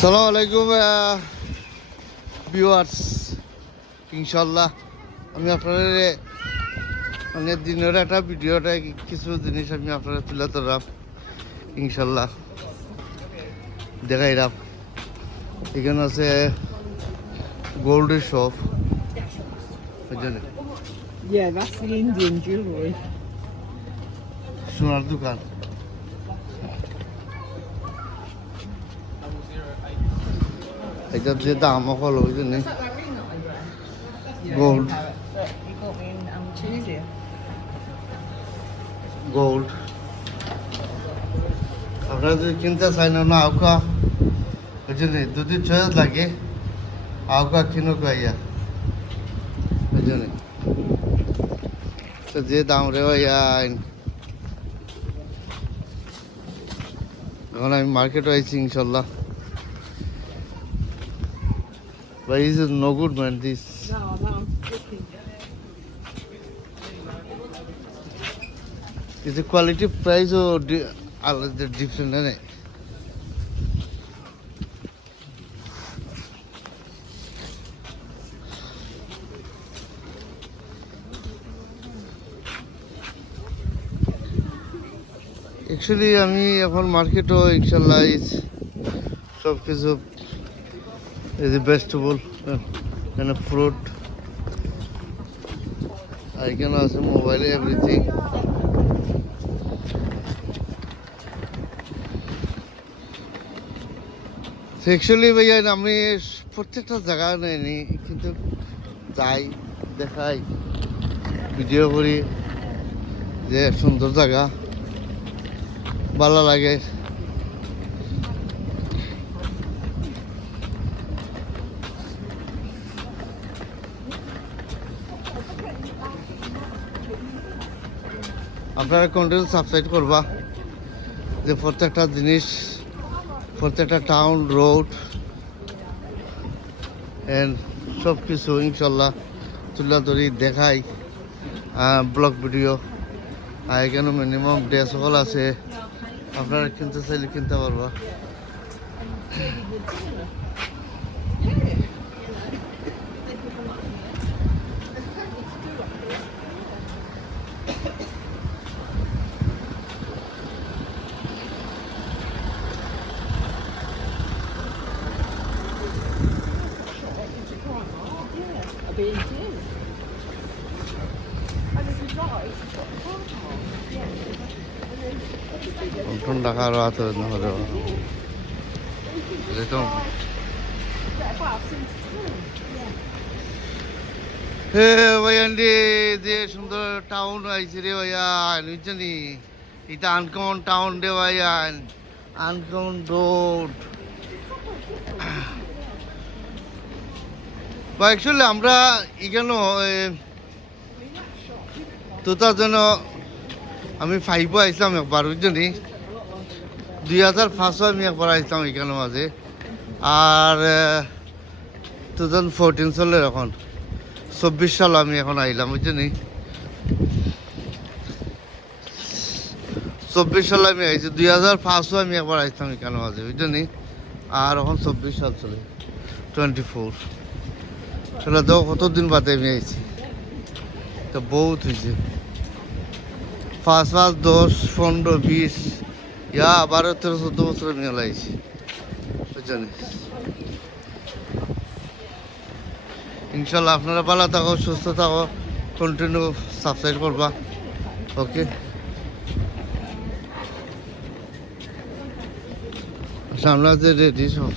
সালাম আলাইকুম ভিউয়ার্স। ইনশাল্লাহ আমি আপনাদের অনেক দিনের একটা ভিডিওটা কিছু জিনিস আমি আপনারা তুলে ধরলাম। ইনশাল্লাহ দেখাইলাম। এখানে আছে গোল্ডের শপ, বুঝলেন, Yeah, that's the Indian jewellery. সোনার দোকান। এটার যে দাম হলো বুঝলেন, gold You got me in Tunisia. Gold. আপনারা যদি কিনতে চাই না আউকা, বুঝলেন, যদি চয়েস লাগে আউকা কিনো কাইয়া, বুঝলেন, তো যে দাম রে ভাইয়া। এখন আমি মার্কেট আইছি ইনশাল্লাহ। But this is no good, man. This No, I'm looking. is the quality price or the different, isn't it? Actually, আমি এখন মার্কেটও ইনশাল্লাহ সব কিছু is vegetable and a fruit. I can also mobile everything. Actually ভাইয়া আমি প্রত্যেকটা জায়গা নেইনি, কিন্তু যাই দেখাই ভিডিও করি যে সুন্দর জায়গা ভালো লাগে। আপনারা কন্টেন্ট সাবস্ক্রাইব করবা যে প্রত্যেকটা জিনিস, প্রত্যেকটা টাউন রোড এন্ড সব কিছু ইনশাল্লাহ তুলে ধরি দেখাই ব্লগ ভিডিও। আর এখানে মিনিমাম ড্রেস সকল আছে, আপনারা কিনতে চাইলে কিনতে পারবা। I'll be in tears. And there's a guy, he's got a car park. নতুন ঢাকা আরো হাতে নহলে যেতাম। হে ভাইয়ান্ডি যে সুন্দর টাউন আইছে রে ভাইয়া, বুঝছেনি, এটা আনকমন টাউন রে ভাইয়া, আনকমন রোড। বা অ্যাকচুয়ালি আমরা এখানে তোতার জন্য আমি 5 আইসলাম একবার, বুঝছেনি, 2005 আমি একবার আইসলাম এখানে মাঝে। আর 2014 সালে এখন 24 সাল আমি এখন আইলাম, বুঝছেনি, 24 সালে আমি আইছি। 2005 আমি একবার আইসলাম এখানে মাঝে, বুঝছেনি, আর এখন 24 সাল চলে 24। সেটা তো কতদিন বাদে আমি আইছি, তো বহুত হয়েছে। 5, 10, 15, 20, 12, 13, 14 বছর আমি আইছি, বুঝছেন। ইনশাল্লাহ আপনারা ভালো থাকো, সুস্থ থাকো, কন্টিনিউ সাবস্ক্রাইব করবা। ওকে, সামনে আছে রেডি সব।